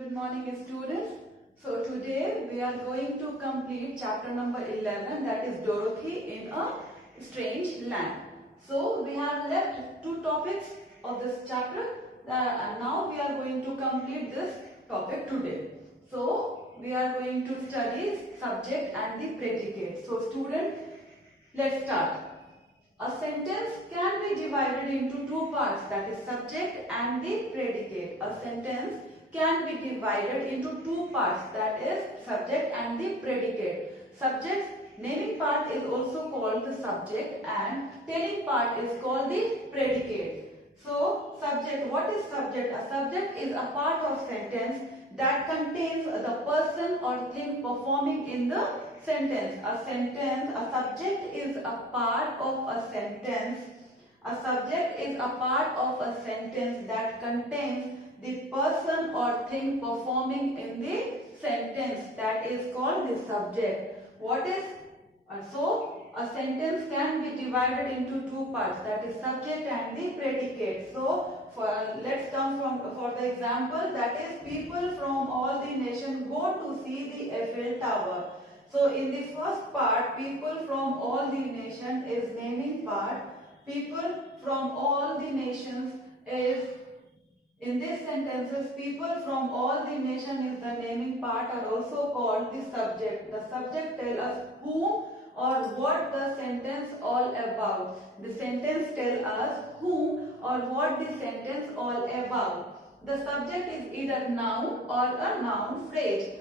Good morning, students. So today we are going to complete chapter number 11, that is Dorothy in a Strange Land. So we have left two topics of this chapter and now we are going to complete this topic today. So we are going to study subject and the predicate. So students, let's start. A sentence can be divided into two parts, that is subject and the predicate. A sentence can be divided into two parts, that is subject and the predicate. Subject's naming part is also called the subject and telling part is called the predicate. So subject, what is subject? A subject is a part of sentence that contains the person or thing performing in the sentence. A subject is a part of a sentence. A subject is a part of a sentence that contains the person or thing performing in the sentence, that is called the subject. So a sentence can be divided into two parts, that is subject and the predicate. So let's come for the example, that is people from all the nation go to see the Eiffel Tower. So in the first part, people from all the nation is naming part. People from all the nations is, in these sentences, people from all the nation is the naming part, are also called the subject. The subject tells us whom or what the sentence all about. The sentence tells us whom or what the sentence all about. The subject is either noun or a noun phrase.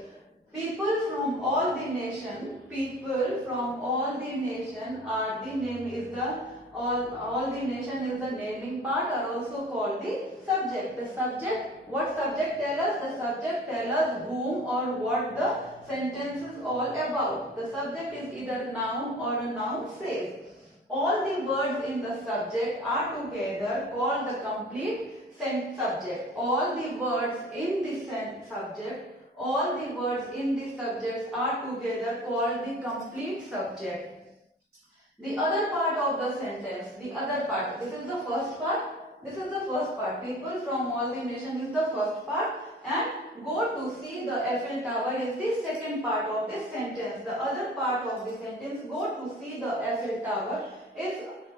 People from all the nation, people from all the nation are the name is the all the nation is the naming part, are also called the subject. The subject, what subject tell us? The subject tell us whom or what the sentence is all about. The subject is either noun or a noun phrase. All the words in the subject are together called the complete subject. All the words in the subject, all the words in the subjects are together called the complete subject. The other part of the sentence, the other part, this is the first part. This is the first part. People from all the nation is the first part and go to see the Eiffel Tower is the second part of this sentence. The other part of the sentence, go to see the Eiffel Tower, is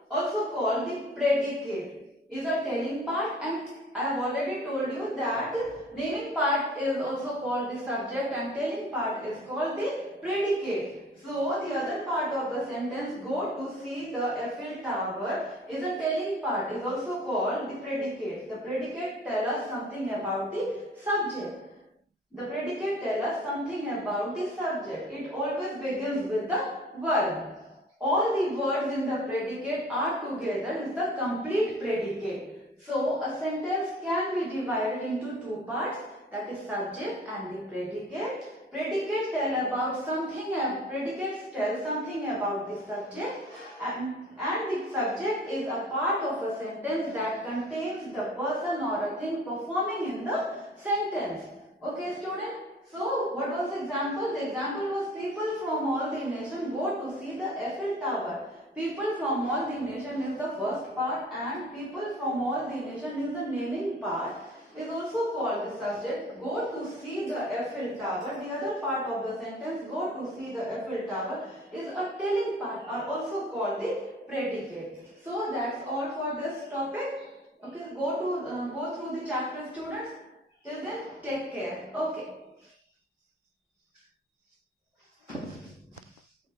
also called the predicate, is a telling part, and I have already told you that naming part is also called the subject and telling part is called the predicate. So the other part of the sentence, go to see the Eiffel Tower, is a telling part, is also called the predicate. The predicate tells us something about the subject. The predicate tells us something about the subject. It always begins with the verb. All the words in the predicate are together is the complete predicate. So a sentence can be divided into two parts, that is subject and the predicate. Predicates tell about something, predicates tell something about the subject, and the subject is a part of a sentence that contains the person or a thing performing in the sentence. Okay, student? So what was the example? The example was people from all the nation go to see the Eiffel Tower. People from all the nation is the first part and people from all the nation is the naming part, is also called the subject. Go to see the Eiffel Tower. The other part of the sentence, go to see the Eiffel Tower, is a telling part, are also called the predicate. So that's all for this topic. Okay, go through the chapter, students. Till then, take care. Okay.